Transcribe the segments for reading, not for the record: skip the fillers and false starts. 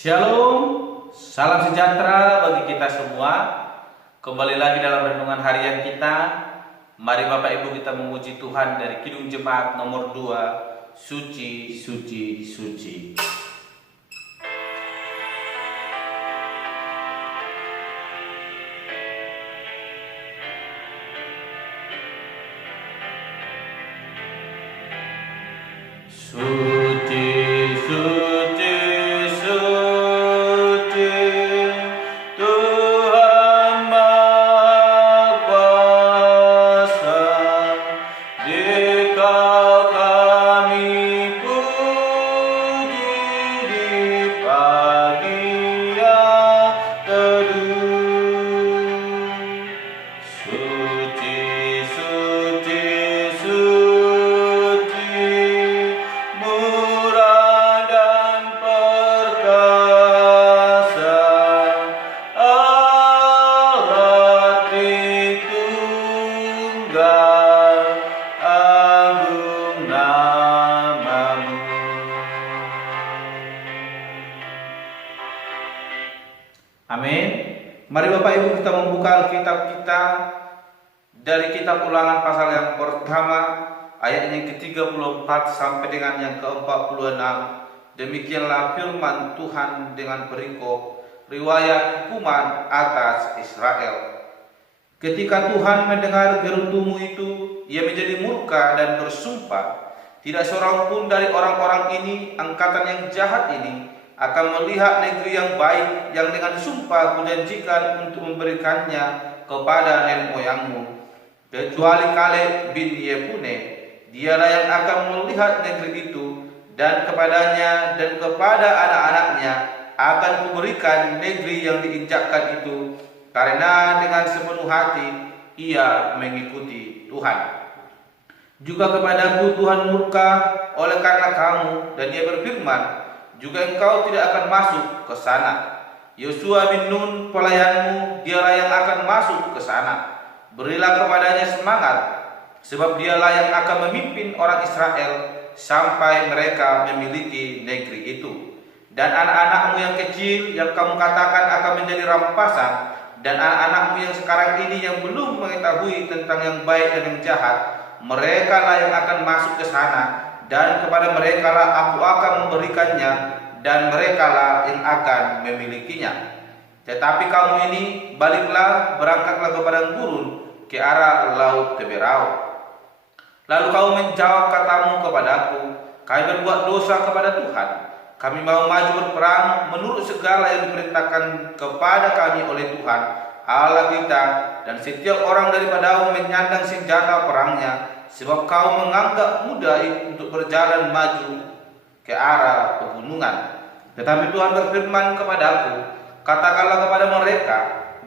Shalom, salam sejahtera bagi kita semua. Kembali lagi dalam renungan harian kita. Mari Bapak Ibu kita memuji Tuhan dari Kidung Jemaat nomor 2, Suci, Suci, Suci. Suci, suci, suci, Tuhan Maha Kuasa. Dikau kami puji di pagi yang teduh. Suci, suci, suci, murah dan perkasa, Allah Tritunggal, agung namamu. Amin. Mari Bapak Ibu kita membuka Alkitab kita dari kitab Ulangan pasal yang pertama, ayat yang ke-34 sampai dengan yang ke-46. Demikianlah firman Tuhan dengan perikop riwayat hukuman atas Israel. Ketika Tuhan mendengar gerutumu itu, ia menjadi murka dan bersumpah, tidak seorang pun dari orang-orang ini, angkatan yang jahat ini, akan melihat negeri yang baik yang dengan sumpah kujanjikan untuk memberikannya kepada nenek moyangmu, kecuali Kaleb bin Yefune. Dialah yang akan melihat negeri itu, dan kepadanya dan kepada anak-anaknya akan kuberikan negeri yang diinjakkan itu, karena dengan sepenuh hati ia mengikuti Tuhan. Juga kepadaku Tuhan murka oleh karena kamu, dan ia berfirman, juga engkau tidak akan masuk ke sana. Yosua bin Nun pelayanmu, dialah yang akan masuk ke sana. Berilah kepadanya semangat, sebab dialah yang akan memimpin orang Israel sampai mereka memiliki negeri itu. Dan anak-anakmu yang kecil yang kamu katakan akan menjadi rampasan, dan anak-anakmu yang sekarang ini yang belum mengetahui tentang yang baik dan yang jahat, mereka lah yang akan masuk ke sana, dan kepada mereka lah aku akan memberikannya, dan mereka lah yang akan memilikinya. Tetapi kamu ini baliklah, berangkatlah ke padang gurun, ke arah laut Teberau. Lalu kau menjawab katamu kepadaku, kami berbuat dosa kepada Tuhan. Kami mau maju berperang menurut segala yang diperintahkan kepada kami oleh Tuhan Allah kita, dan setiap orang daripadamu menyandang senjata perangnya, sebab kau menganggap mudah untuk berjalan maju ke arah pegunungan. Tetapi Tuhan berfirman kepadaku, katakanlah kepada mereka,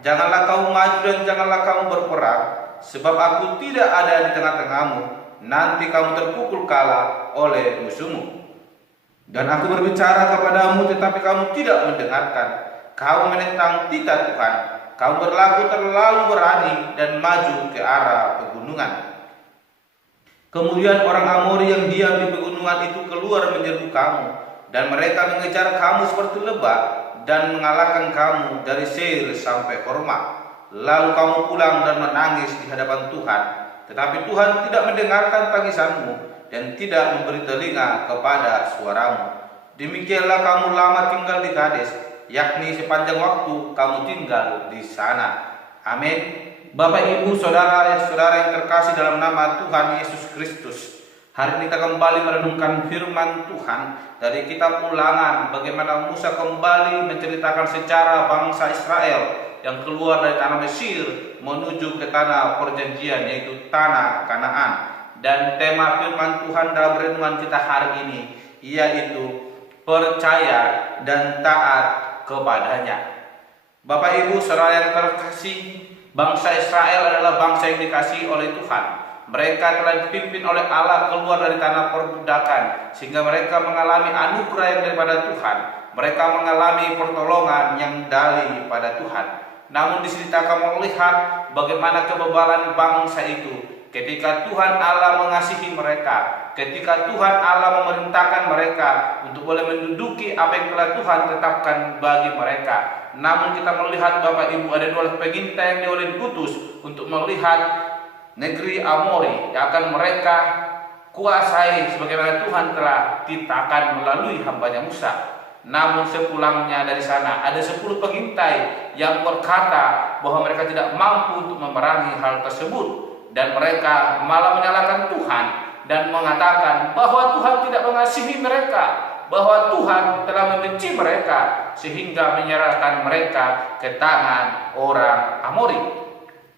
janganlah kamu maju dan janganlah kamu berperang, sebab aku tidak ada di tengah-tengahmu, nanti kamu terpukul kalah oleh musuhmu. Dan aku berbicara kepadamu, tetapi kamu tidak mendengarkan. Kamu menentang titah Tuhan, kamu berlaku terlalu berani dan maju ke arah pegunungan. Kemudian orang Amori yang diam di pegunungan itu keluar menyerbu kamu, dan mereka mengejar kamu seperti lebah dan mengalahkan kamu dari Seir sampai Horma. Lalu kamu pulang dan menangis di hadapan Tuhan, tetapi Tuhan tidak mendengarkan tangisanmu dan tidak memberi telinga kepada suaramu. Demikianlah kamu lama tinggal di Kades, yakni sepanjang waktu kamu tinggal di sana. Amin. Bapak, Ibu, saudara-saudara yang terkasih dalam nama Tuhan Yesus Kristus, hari ini kita kembali merenungkan firman Tuhan dari kitab Ulangan, bagaimana Musa kembali menceritakan sejarah bangsa Israel yang keluar dari tanah Mesir menuju ke tanah perjanjian, yaitu tanah Kanaan. Dan tema firman Tuhan dalam renungan kita hari ini yaitu percaya dan taat kepadanya. Bapak, Ibu, saudara yang terkasih, bangsa Israel adalah bangsa yang dikasihi oleh Tuhan. Mereka telah dipimpin oleh Allah keluar dari tanah perbudakan, sehingga mereka mengalami anugerah yang daripada Tuhan. Mereka mengalami pertolongan yang daripada Tuhan. Namun di sini kita akan melihat bagaimana kebebalan bangsa itu ketika Tuhan Allah mengasihi mereka, ketika Tuhan Allah memerintahkan mereka untuk boleh menduduki apa yang telah Tuhan tetapkan bagi mereka. Namun kita melihat Bapak Ibu, ada 2 pengintai yang oleh diutus untuk melihat negeri Amori yang akan mereka kuasai sebagaimana Tuhan telah titahkan melalui hambanya Musa. Namun sepulangnya dari sana ada 10 pengintai yang berkata bahwa mereka tidak mampu untuk memerangi hal tersebut, dan mereka malah menyalahkan Tuhan dan mengatakan bahwa Tuhan tidak mengasihi mereka, bahwa Tuhan telah membenci mereka sehingga menyerahkan mereka ke tangan orang Amori.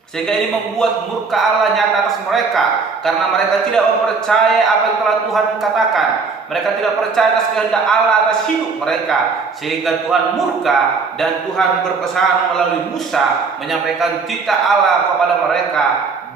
Sehingga ini membuat murka Allah nyata atas mereka, karena mereka tidak mempercayai apa yang telah Tuhan katakan. Mereka tidak percaya atas kehendak Allah atas hidup mereka, sehingga Tuhan murka, dan Tuhan berpesan melalui Musa menyampaikan titah Allah kepada mereka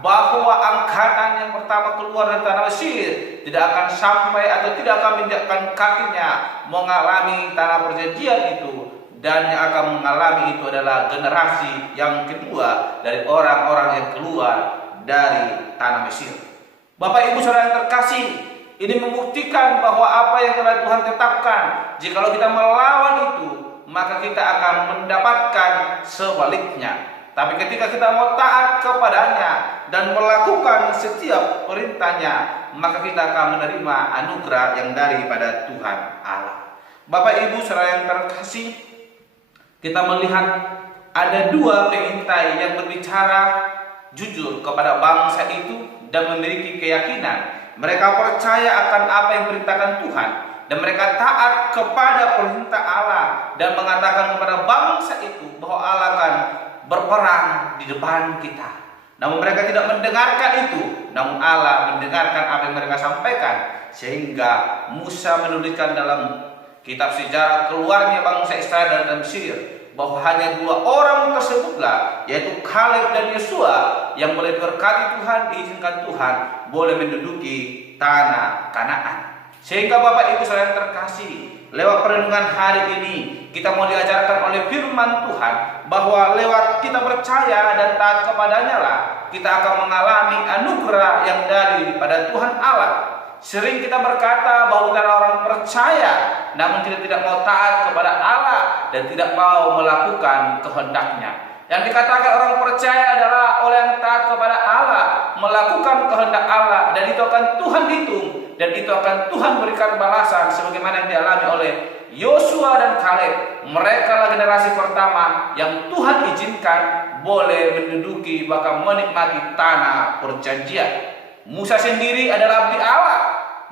bahwa angkatan yang pertama keluar dari tanah Mesir tidak akan sampai atau tidak akan menginjakkan kakinya mengalami tanah perjanjian itu, dan yang akan mengalami itu adalah generasi yang kedua dari orang-orang yang keluar dari tanah Mesir. Bapak Ibu Saudara yang terkasih, ini membuktikan bahwa apa yang telah Tuhan tetapkan, jikalau kita melawan itu, maka kita akan mendapatkan sebaliknya. Tapi ketika kita mau taat kepadanya dan melakukan setiap perintahnya, maka kita akan menerima anugerah yang daripada Tuhan Allah. Bapak Ibu Saudara yang terkasih, kita melihat ada 2 pengintai yang berbicara jujur kepada bangsa itu dan memiliki keyakinan. Mereka percaya akan apa yang diperintahkan Tuhan, dan mereka taat kepada perintah Allah dan mengatakan kepada bangsa itu bahwa Allah akan berperang di depan kita. Namun mereka tidak mendengarkan itu, namun Allah mendengarkan apa yang mereka sampaikan, sehingga Musa menuliskan dalam kitab sejarah keluarnya bangsa Israel dari Mesir bahwa hanya 2 orang tersebutlah, yaitu Kaleb dan Yosua, yang boleh diberkati Tuhan, diizinkan Tuhan boleh menduduki tanah Kanaan. Sehingga Bapak Ibu Saudara yang terkasih, lewat perenungan hari ini kita mau diajarkan oleh firman Tuhan bahwa lewat kita percaya dan taat kepadanya lah kita akan mengalami anugerah yang daripada Tuhan Allah. Sering kita berkata bahwa kita orang percaya, namun kita tidak mau taat kepada Allah dan tidak mau melakukan kehendaknya. Yang dikatakan orang percaya adalah oleh yang taat kepada Allah, melakukan kehendak Allah, dan itu akan Tuhan hitung, dan itu akan Tuhan berikan balasan sebagaimana yang dialami oleh Yosua dan Kaleb. Mereka lah generasi pertama yang Tuhan izinkan boleh menduduki bahkan menikmati tanah perjanjian. Musa sendiri adalah abdi Allah,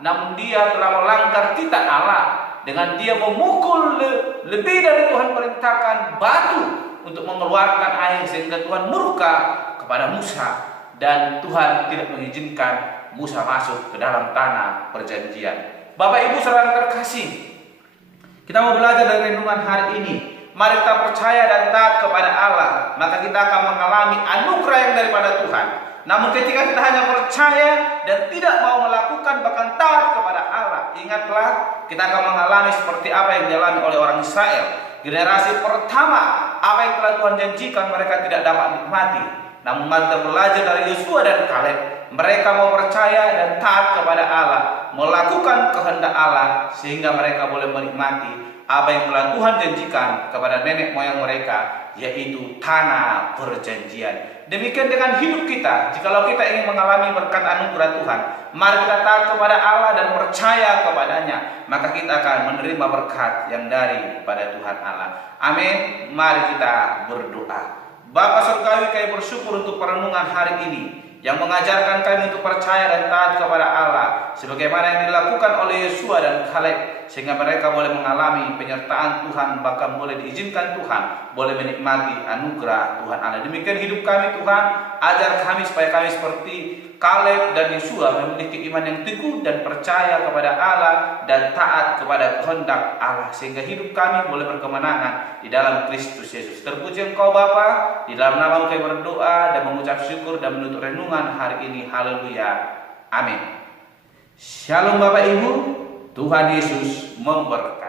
namun dia telah melanggar titah Allah dengan dia memukul lebih dari Tuhan perintahkan batu untuk mengeluarkan air, sehingga Tuhan murka kepada Musa dan Tuhan tidak mengizinkan Musa masuk ke dalam tanah perjanjian. Bapak Ibu Saudara yang terkasih, kita mau belajar dari renungan hari ini. Mari kita percaya dan taat kepada Allah, maka kita akan mengalami anugerah yang daripada Tuhan. Namun ketika kita hanya percaya dan tidak mau melakukan bahkan taat kepada Allah, ingatlah kita akan mengalami seperti apa yang dialami oleh orang Israel. Generasi pertama, apa yang telah Tuhan janjikan mereka tidak dapat nikmati. Namun mari kita belajar dari Yosua dan Kaleb. Mereka mau percaya dan taat kepada Allah, melakukan kehendak Allah, sehingga mereka boleh menikmati apa yang telah Tuhan janjikan kepada nenek moyang mereka, yaitu tanah perjanjian. Demikian dengan hidup kita. Jikalau kita ingin mengalami berkat anugerah Tuhan, mari kita taat kepada Allah dan percaya kepadanya, maka kita akan menerima berkat yang daripada Tuhan Allah. Amin. Mari kita berdoa. Bapa Surgawi, kami bersyukur untuk perenungan hari ini yang mengajarkan kami untuk percaya dan taat kepada Allah sebagaimana yang dilakukan oleh Yosua dan Kaleb, sehingga mereka boleh mengalami penyertaan Tuhan, bahkan boleh diizinkan Tuhan boleh menikmati anugerah Tuhan Allah. Demikian hidup kami Tuhan, ajar kami supaya kami seperti Kaleb dan Yosua memiliki iman yang teguh dan percaya kepada Allah dan taat kepada kehendak Allah, sehingga hidup kami boleh berkemenangan di dalam Kristus Yesus. Terpuji Engkau Bapa, di dalam nama kami berdoa dan mengucap syukur dan menutup renungan hari ini. Haleluya. Amin. Shalom Bapak Ibu, Tuhan Yesus memberkati.